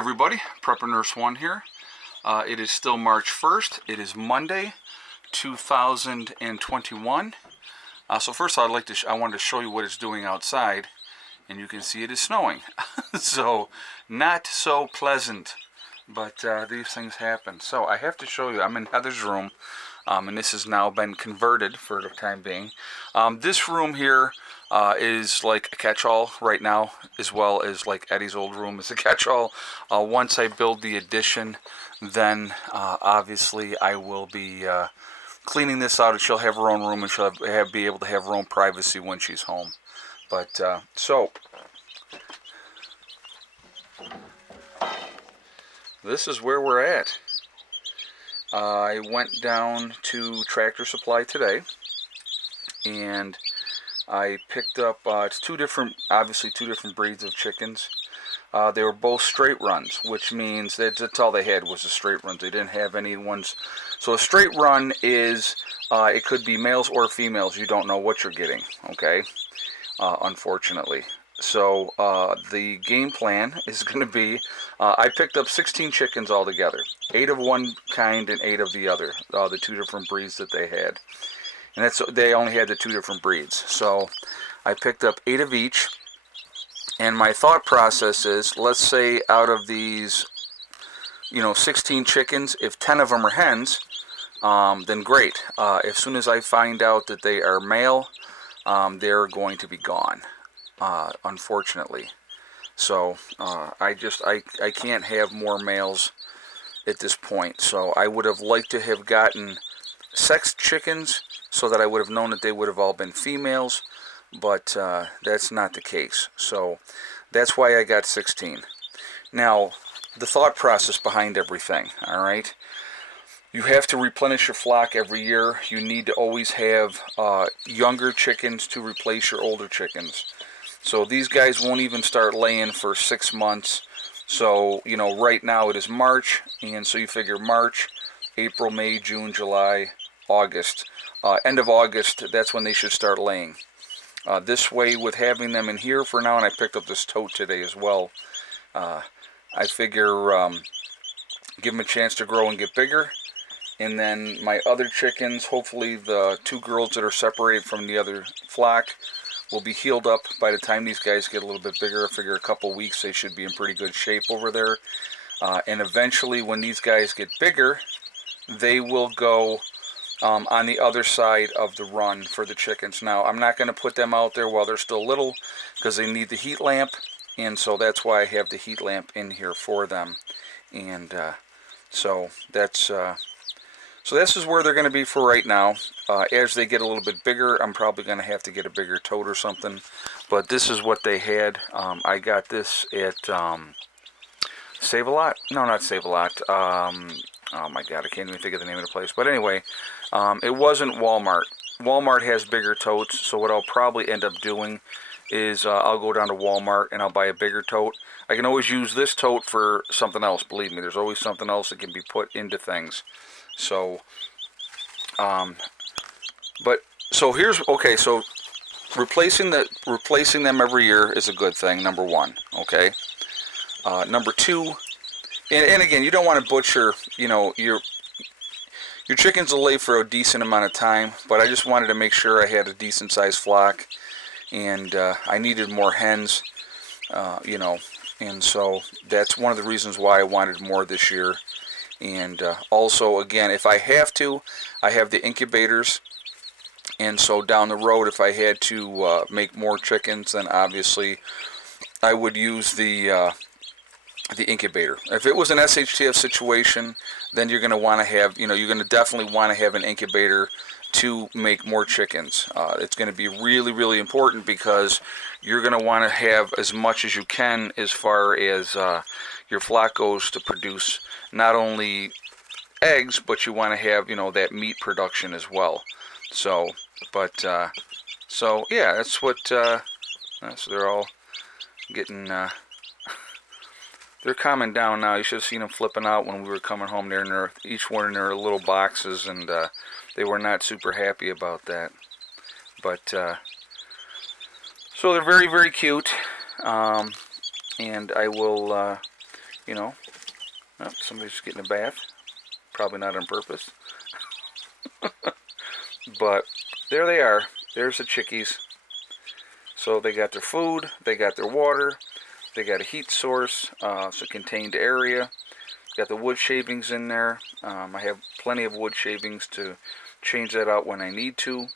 everybody, Prepper Nurse 1 here. It is still March 1st. It is Monday, 2021. So first I wanted to show you what it's doing outside, and you can see it is snowing. So not so pleasant, but these things happen. So I have to show you, I'm in Heather's room, and this has now been converted for the time being. This room here is like a catch-all right now, as well as like Eddie's old room is a catch-all. Once I build the addition, then obviously I will be cleaning this out, and she'll have her own room, and she'll be able to have her own privacy when she's home. But so this is where we're at. I went down to Tractor Supply today, and I picked up, it's obviously two different breeds of chickens. They were both straight runs, which means that's all they had was the straight runs. They didn't have any ones. So a straight run is, it could be males or females. You don't know what you're getting, okay, unfortunately. So the game plan is going to be, I picked up 16 chickens altogether. 8 of one kind and 8 of the other, the two different breeds that they had. And they only had the two different breeds. So I picked up 8 of each. And my thought process is, let's say out of these, 16 chickens, if 10 of them are hens, then great. As soon as I find out that they are male, they're going to be gone, unfortunately. So I can't have more males at this point. So I would have liked to have gotten sexed chickens so that I would have known that they would have all been females, but that's not the case. So that's why I got 16. Now, the thought process behind everything, all right? You have to replenish your flock every year. You need to always have younger chickens to replace your older chickens. So these guys won't even start laying for 6 months. So, right now it is March, and so you figure March, April, May, June, July, August. End of August, that's when they should start laying. This way, with having them in here for now, and I picked up this tote today as well, I figure give them a chance to grow and get bigger. And then my other chickens, hopefully the 2 girls that are separated from the other flock, will be healed up by the time these guys get a little bit bigger. I figure a couple weeks they should be in pretty good shape over there. And eventually, when these guys get bigger, they will go on the other side of the run for the chickens. Now, I'm not going to put them out there while they're still little because they need the heat lamp, and so that's why I have the heat lamp in here for them. And so this is where they're going to be for right now. As they get a little bit bigger, I'm probably going to have to get a bigger tote or something. But this is what they had. I got this at Save-A-Lot. No, not Save-A-Lot. Oh my God, I can't even think of the name of the place. But anyway, it wasn't Walmart. Walmart has bigger totes, so what I'll probably end up doing is I'll go down to Walmart and I'll buy a bigger tote. I can always use this tote for something else, believe me. There's always something else that can be put into things. So, so replacing them every year is a good thing, number one, okay? Number two, and again, you don't want to butcher, your chickens will lay for a decent amount of time, but I just wanted to make sure I had a decent sized flock, and I needed more hens, and so that's one of the reasons why I wanted more this year. And also, again, if I have to, I have the incubators, and so down the road, if I had to make more chickens, then obviously I would use the incubator. If it was an SHTF situation, then you're going to want to have, you're going to definitely want to have an incubator to make more chickens. It's going to be really, really important because you're going to want to have as much as you can as far as your flock goes to produce not only eggs, but you want to have, that meat production as well. So, so yeah, that's what, so they're all getting, they're calming down now. You should have seen them flipping out when we were coming home. They're each one in their little boxes, and they were not super happy about that. But so they're very, very cute, and I will you know, oh, somebody's getting a bath. Probably not on purpose. But there they are. There's the chickies. So they got their food, they got their water, they got a heat source, so contained area. Got the wood shavings in there. I have plenty of wood shavings to change that out when I need to.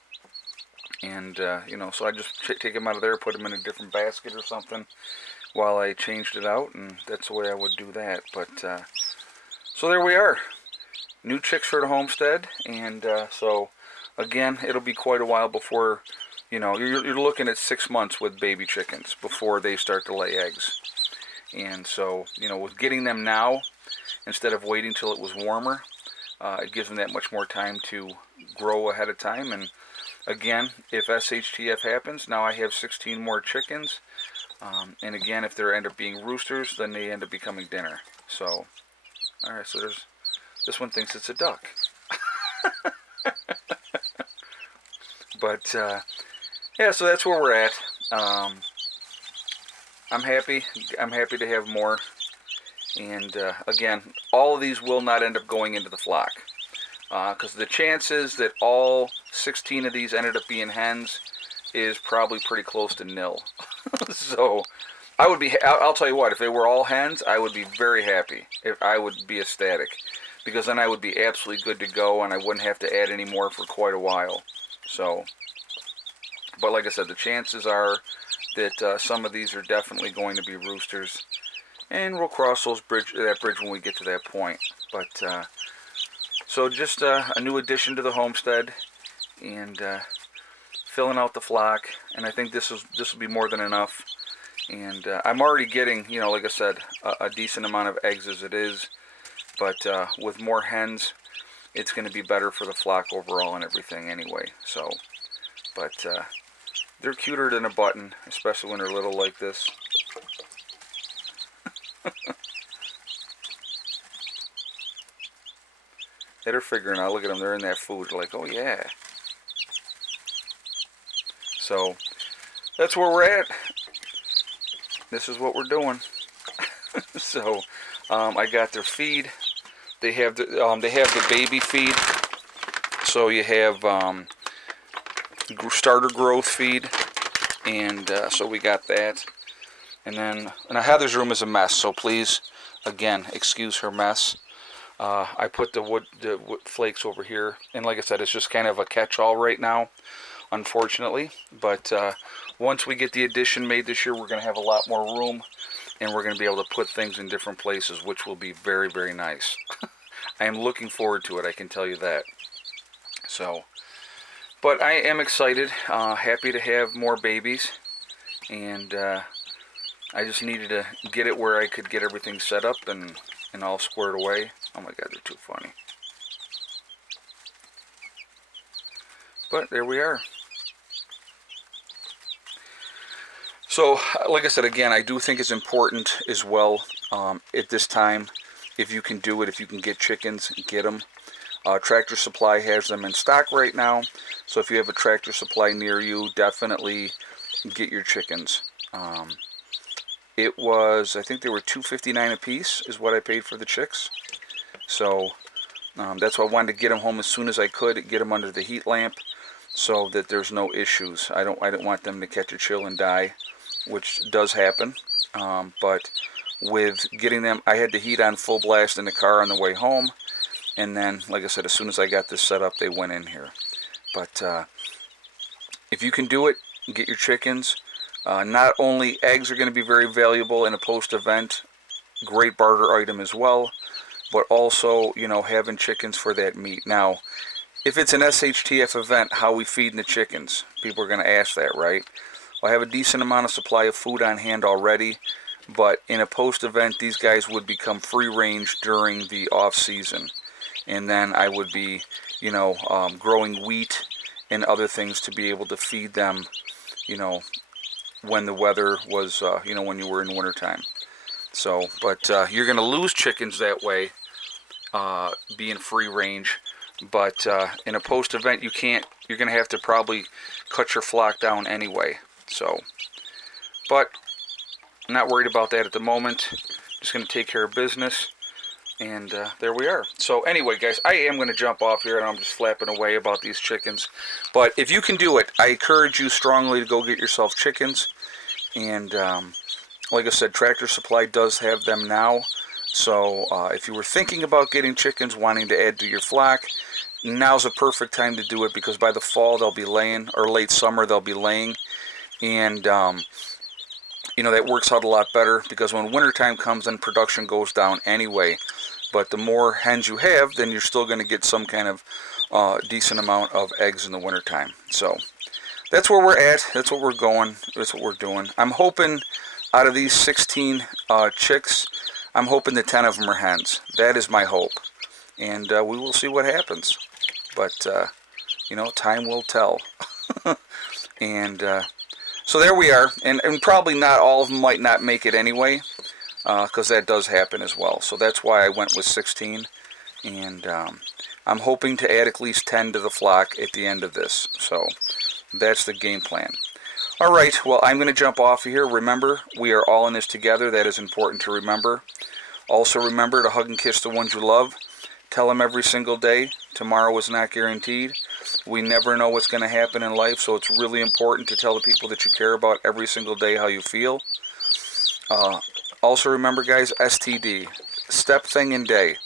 And, so I just take them out of there, put them in a different basket or something while I changed it out, and that's the way I would do that. But, so there we are. New chicks for the homestead, and so, again, it'll be quite a while before, you're looking at 6 months with baby chickens before they start to lay eggs. And so, with getting them now, instead of waiting till it was warmer, it gives them that much more time to grow ahead of time. And again, if SHTF happens, now I have 16 more chickens. And again, if they end up being roosters, then they end up becoming dinner. So, alright, so this one thinks it's a duck. But, yeah, so that's where we're at. I'm happy to have more. And, again, all of these will not end up going into the flock. Because the chances that all 16 of these ended up being hens is probably pretty close to nil. So, I'll tell you what, if they were all hens, I would be very happy. I would be ecstatic. Because then I would be absolutely good to go, and I wouldn't have to add any more for quite a while. So, but like I said, the chances are that some of these are definitely going to be roosters. And we'll cross that bridge when we get to that point. But, so just a new addition to the homestead, and filling out the flock. And I think this will be more than enough. And I'm already getting, like I said, a decent amount of eggs as it is. But with more hens, it's going to be better for the flock overall and everything anyway. So, but they're cuter than a button, especially when they're little like this. They're figuring out, look at them, they're in that food. They're like, oh yeah. So, that's where we're at. This is what we're doing. So, I got their feed. They have the baby feed. So you have starter growth feed, and so we got that. And then, Heather's room is a mess. So please, again, excuse her mess. I put the wood flakes over here, and like I said, it's just kind of a catch-all right now, unfortunately. But once we get the addition made this year, we're going to have a lot more room. And we're going to be able to put things in different places, which will be very, very nice. I am looking forward to it, I can tell you that. So, but I am excited, happy to have more babies. And I just needed to get it where I could get everything set up and all squared away. Oh my God, they're too funny. But there we are. So, like I said, again, I do think it's important as well at this time, if you can do it, if you can get chickens, get them. Tractor Supply has them in stock right now, so if you have a Tractor Supply near you, definitely get your chickens. It was, I think they were $2.59 a piece is what I paid for the chicks. So, that's why I wanted to get them home as soon as I could, get them under the heat lamp, so that there's no issues. I didn't want them to catch a chill and die, which does happen, but with getting them, I had the heat on full blast in the car on the way home, and then, like I said, as soon as I got this set up, they went in here. But if you can do it, get your chickens. Not only eggs are going to be very valuable in a post-event, great barter item as well, but also, having chickens for that meat. Now, if it's an SHTF event, how are we feeding the chickens? People are going to ask that, right? I have a decent amount of supply of food on hand already, but in a post-event, these guys would become free-range during the off-season. And then I would be, growing wheat and other things to be able to feed them, when the weather was, when you were in wintertime. So, but you're going to lose chickens that way, being free-range. But in a post-event, you're going to have to probably cut your flock down anyway. So, but I'm not worried about that at the moment. Just going to take care of business. And there we are. So anyway, guys, I am going to jump off here, and I'm just flapping away about these chickens. But if you can do it, I encourage you strongly to go get yourself chickens. And like I said, Tractor Supply does have them now. So if you were thinking about getting chickens, wanting to add to your flock, now's a perfect time to do it, because by the fall they'll be laying, or late summer they'll be laying. And that works out a lot better, because when wintertime comes, then production goes down anyway. But the more hens you have, then you're still going to get some kind of decent amount of eggs in the wintertime. So that's where we're at. That's what we're going. That's what we're doing. I'm hoping out of these 16 chicks, I'm hoping that 10 of them are hens. That is my hope. And we will see what happens. But, time will tell. And so there we are. And probably not all of them might not make it anyway, because that does happen as well. So that's why I went with 16. And I'm hoping to add at least 10 to the flock at the end of this. So that's the game plan. All right, well, I'm going to jump off of here. Remember, we are all in this together. That is important to remember. Also remember to hug and kiss the ones you love. Tell them every single day, tomorrow is not guaranteed. We never know what's going to happen in life, so it's really important to tell the people that you care about every single day how you feel. Also remember, guys, STD, step, thing, and day.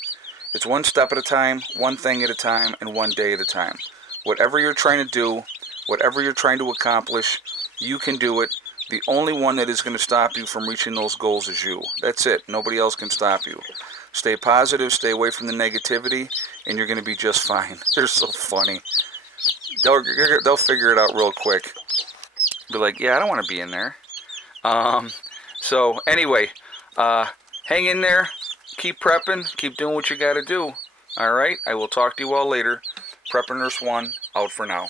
It's one step at a time, one thing at a time, and one day at a time. Whatever you're trying to do, whatever you're trying to accomplish, you can do it. The only one that is going to stop you from reaching those goals is you. That's it. Nobody else can stop you. Stay positive, stay away from the negativity, and you're going to be just fine. They're so funny. They'll figure it out real quick. Be like, yeah, I don't want to be in there. So anyway, hang in there. Keep prepping. Keep doing what you got to do. All right? I will talk to you all later. Prepper Nurse 1, out for now.